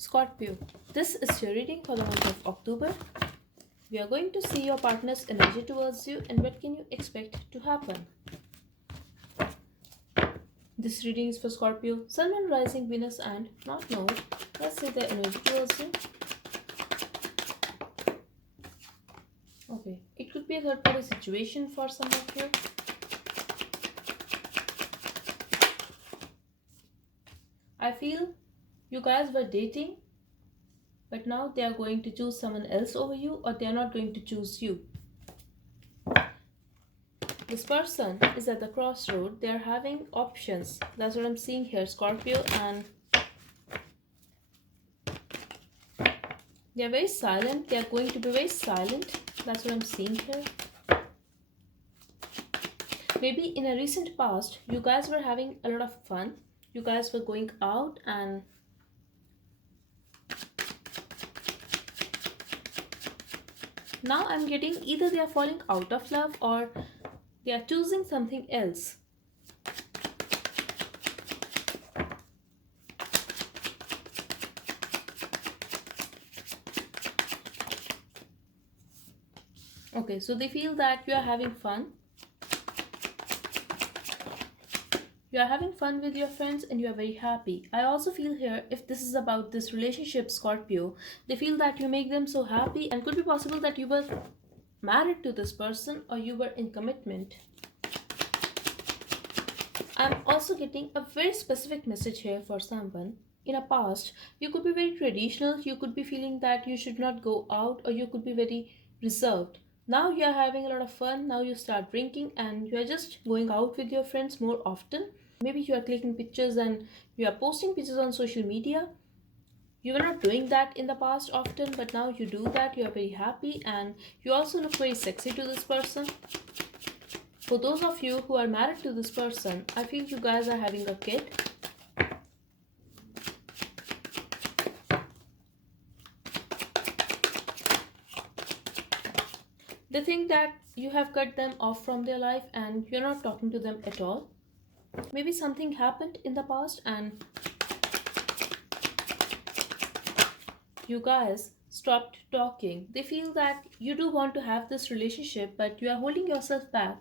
Scorpio, this is your reading for the month of October. We are going to see your partner's energy towards you and what can you expect to happen. This reading is for Scorpio, Sun and Rising, Venus and North Node. Let's see their energy towards you. Okay, it could be a third party situation for some of you. I feel you guys were dating, but now they are going to choose someone else over you, or they are not going to choose you. This person is at the crossroad. They are having options. That's what I'm seeing here, Scorpio, and they are very silent. They are going to be very silent. That's what I'm seeing here. Maybe in a recent past, you guys were having a lot of fun. You guys were going out and now I'm getting either they are falling out of love or they are choosing something else. Okay, so they feel that you are having fun. You are having fun with your friends and you are very happy. I also feel here, if this is about this relationship, Scorpio, they feel that you make them so happy, and could be possible that you were married to this person or you were in commitment. I'm also getting a very specific message here for someone. In a past, you could be very traditional, you could be feeling that you should not go out, or you could be very reserved. Now you are having a lot of fun, now you start drinking and you are just going out with your friends more often. Maybe you are clicking pictures and you are posting pictures on social media. You were not doing that in the past often, but now you do that. You are very happy and you also look very sexy to this person. For those of you who are married to this person, I feel you guys are having a kid. They think that you have cut them off from their life and you're not talking to them at all. Maybe something happened in the past and you guys stopped talking. They feel that you do want to have this relationship, but you are holding yourself back.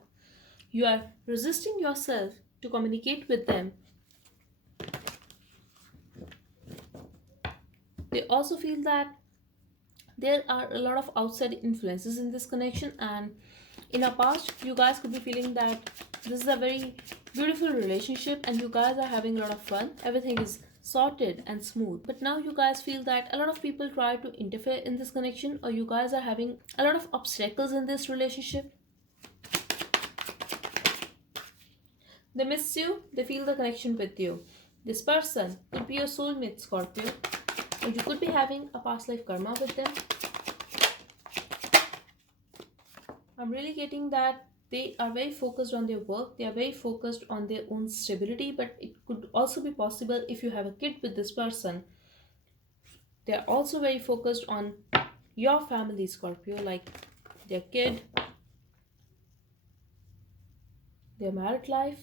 You are resisting yourself to communicate with them. They also feel that there are a lot of outside influences in this connection, and in the past you guys could be feeling that this is a very beautiful relationship and you guys are having a lot of fun, everything is sorted and smooth. But now you guys feel that a lot of people try to interfere in this connection, or you guys are having a lot of obstacles in this relationship. They miss you, they feel the connection with you. This person could be your soulmate, Scorpio, or you could be having a past life karma with them. I'm really getting that they are very focused on their work, they are very focused on their own stability, but it could also be possible if you have a kid with this person. They are also very focused on your family, Scorpio, like their kid, their married life,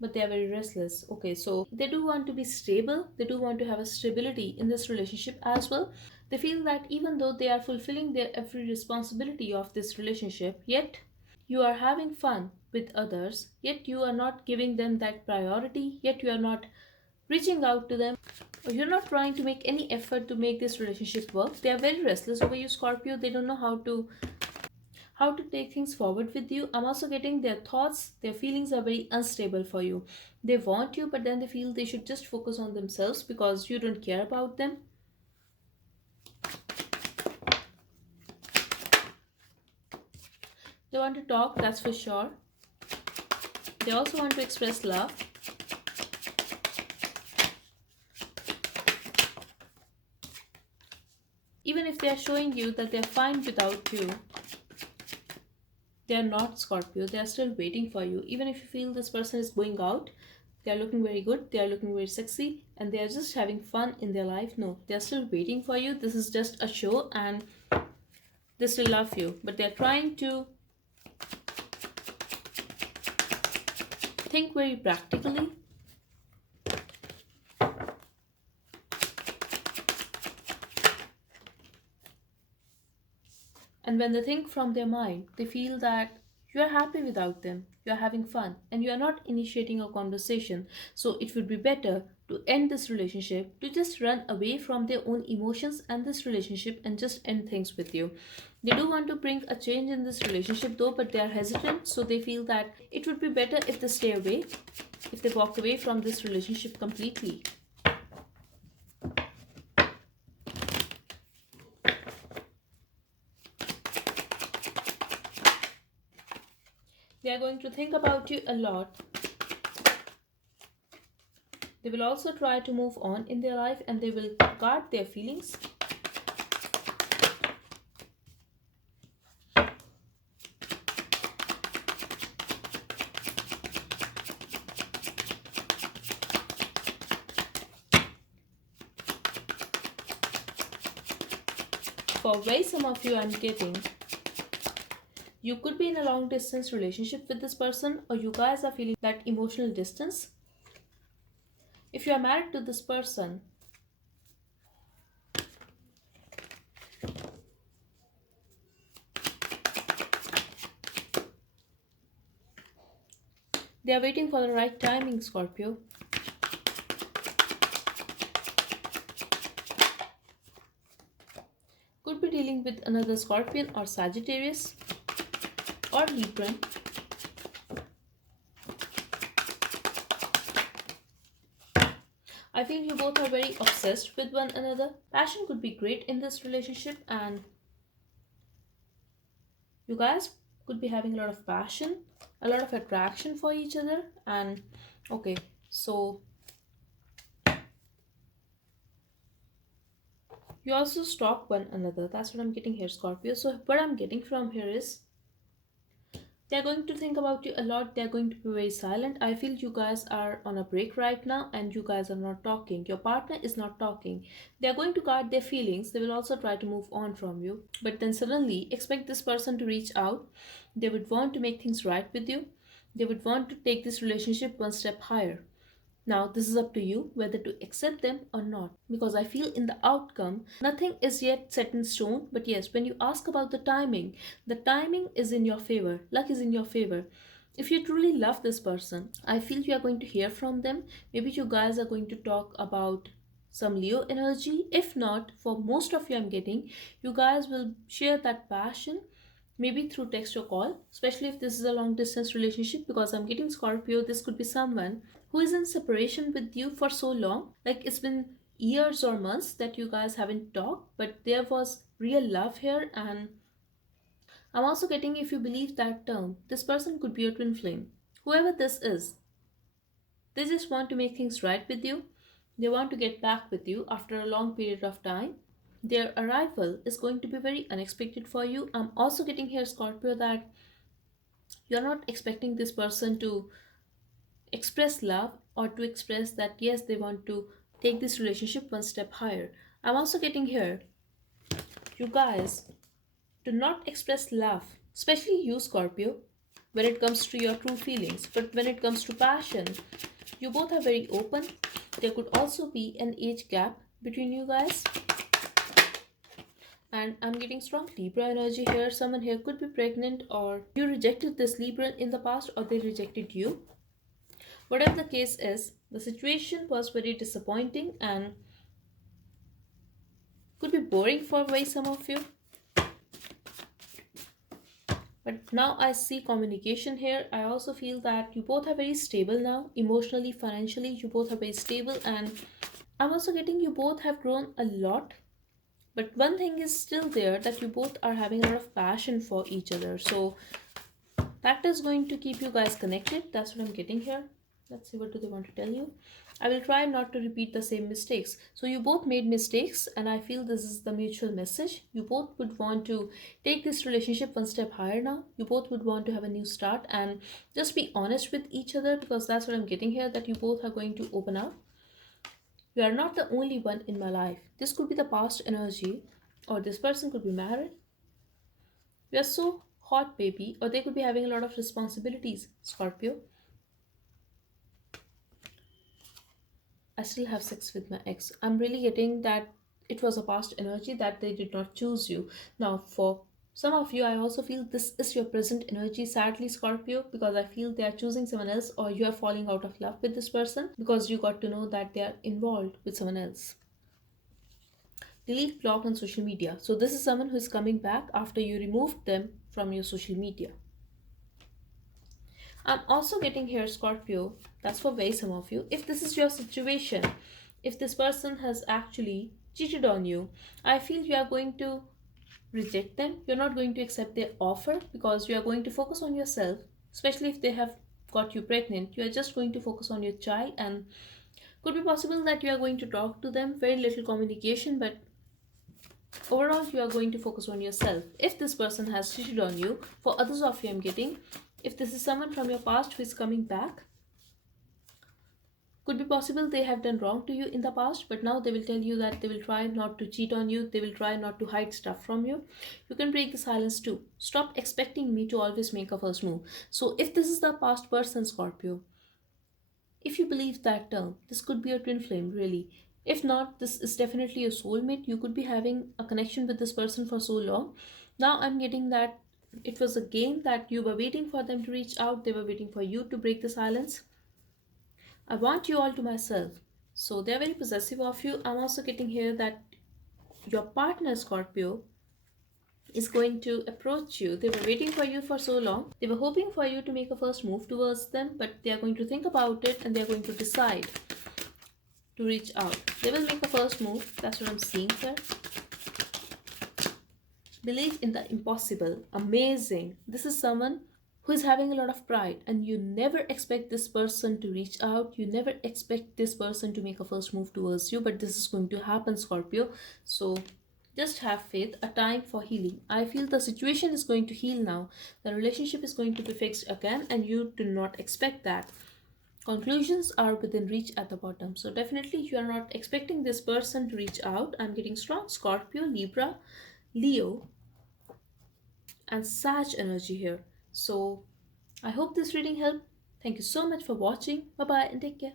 but they are very restless. Okay, so they do want to be stable, they do want to have a stability in this relationship as well. They feel that even though they are fulfilling their every responsibility of this relationship, yet you are having fun with others, yet you are not giving them that priority, yet you are not reaching out to them, or you're not trying to make any effort to make this relationship work. They are very restless over you, Scorpio. They don't know how to take things forward with you. I'm also getting their thoughts, their feelings are very unstable for you. They want you, but then they feel they should just focus on themselves because you don't care about them. They want to talk, that's for sure. They also want to express love. Even if they are showing you that they're fine without you, they are not, Scorpio. They are still waiting for you. Even if you feel this person is going out, they are looking very good, they are looking very sexy, and they are just having fun in their life. No, they are still waiting for you. This is just a show and they still love you, but they are trying to think very practically. And when they think from their mind, they feel that you are happy without them, you are having fun, and you are not initiating a conversation. So it would be better to end this relationship, to just run away from their own emotions and this relationship and just end things with you. They do want to bring a change in this relationship though, but they are hesitant, so they feel that it would be better if they stay away, if they walk away from this relationship completely. They are going to think about you a lot. They will also try to move on in their life and they will guard their feelings. For way some of you I'm getting, you could be in a long distance relationship with this person, or you guys are feeling that emotional distance. If you are married to this person, they are waiting for the right timing, Scorpio. Could be dealing with another Scorpion or Sagittarius or Libra. I feel you both are very obsessed with one another. Passion could be great in this relationship, and you guys could be having a lot of passion, a lot of attraction for each other. And okay, so you also stalk one another. That's what I'm getting here, Scorpio. So what I'm getting from here is they're going to think about you a lot. They're going to be very silent. I feel you guys are on a break right now and you guys are not talking. Your partner is not talking. They're going to guard their feelings. They will also try to move on from you. But then suddenly expect this person to reach out. They would want to make things right with you. They would want to take this relationship one step higher. Now, this is up to you whether to accept them or not, because I feel in the outcome, nothing is yet set in stone. But yes, when you ask about the timing is in your favor, luck is in your favor. If you truly love this person, I feel you are going to hear from them. Maybe you guys are going to talk about some Leo energy. If not, for most of you, I'm getting you guys will share that passion maybe through text or call, especially if this is a long distance relationship, because I'm getting Scorpio. This could be someone who is in separation with you for so long, like it's been years or months that you guys haven't talked, but there was real love here. And I'm also getting, if you believe that term, this person could be your twin flame. Whoever this is, they just want to make things right with you. They want to get back with you after a long period of time. Their arrival is going to be very unexpected for you. I'm also getting here, Scorpio, that you're not expecting this person to express love or to express that yes, they want to take this relationship one step higher. I'm also getting here, you guys do not express love, especially you, Scorpio, when it comes to your true feelings. But when it comes to passion, you both are very open. There could also be an age gap between you guys. And I'm getting strong Libra energy here. Someone here could be pregnant, or you rejected this Libra in the past, or they rejected you. Whatever the case is, the situation was very disappointing and could be boring for way some of you. But now I see communication here. I also feel that you both are very stable now, emotionally, financially. You both are very stable, and I'm also getting you both have grown a lot. But one thing is still there, that you both are having a lot of passion for each other. So that is going to keep you guys connected. That's what I'm getting here. Let's see, what do they want to tell you. I will try not to repeat the same mistakes. So you both made mistakes, and I feel this is the mutual message. You both would want to take this relationship one step higher now. You both would want to have a new start and just be honest with each other, because that's what I'm getting here, that you both are going to open up. You are not the only one in my life. This could be the past energy, or this person could be married. You are so hot, baby, or they could be having a lot of responsibilities, Scorpio. I still have sex with my ex. I'm really getting that it was a past energy, that they did not choose you. Now, for Some of you, I also feel this is your present energy, sadly, Scorpio, because I feel they are choosing someone else or you are falling out of love with this person because you got to know that they are involved with someone else. Delete block on social media. So, this is someone who is coming back after you removed them from your social media. I'm also getting here, Scorpio, that's for very some of you. If this is your situation, if this person has actually cheated on you, I feel you are going to reject them. You're not going to accept their offer because you are going to focus on yourself, especially if they have got you pregnant. You are just going to focus on your child, and could be possible that you are going to talk to them, very little communication, but overall you are going to focus on yourself. If this person has cheated on you, for others of you I'm getting, if this is someone from your past who is coming back, could be possible they have done wrong to you in the past, but now they will tell you that they will try not to cheat on you, they will try not to hide stuff from you. You can break the silence too. Stop expecting me to always make a first move. So if this is the past person, Scorpio, if you believe that term, this could be a twin flame, really. If not, this is definitely a soulmate. You could be having a connection with this person for so long. Now I'm getting that it was a game that you were waiting for them to reach out, they were waiting for you to break the silence. I want you all to myself. So they're very possessive of you. I'm also getting here that your partner, Scorpio, is going to approach you. They were waiting for you for so long. They were hoping for you to make a first move towards them, but they are going to think about it and they are going to decide to reach out. They will make a first move. That's what I'm seeing here. Believe in the impossible. Amazing. This is someone who is having a lot of pride, and you never expect this person to reach out. You never expect this person to make a first move towards you, but this is going to happen, Scorpio. So just have faith. A time for healing. I feel the situation is going to heal now. The relationship is going to be fixed again, and you do not expect that. Conclusions are within reach at the bottom. So definitely you are not expecting this person to reach out. I'm getting strong Scorpio, Libra, Leo, and Sag energy here. So I hope this reading helped. Thank you so much for watching. Bye bye and take care.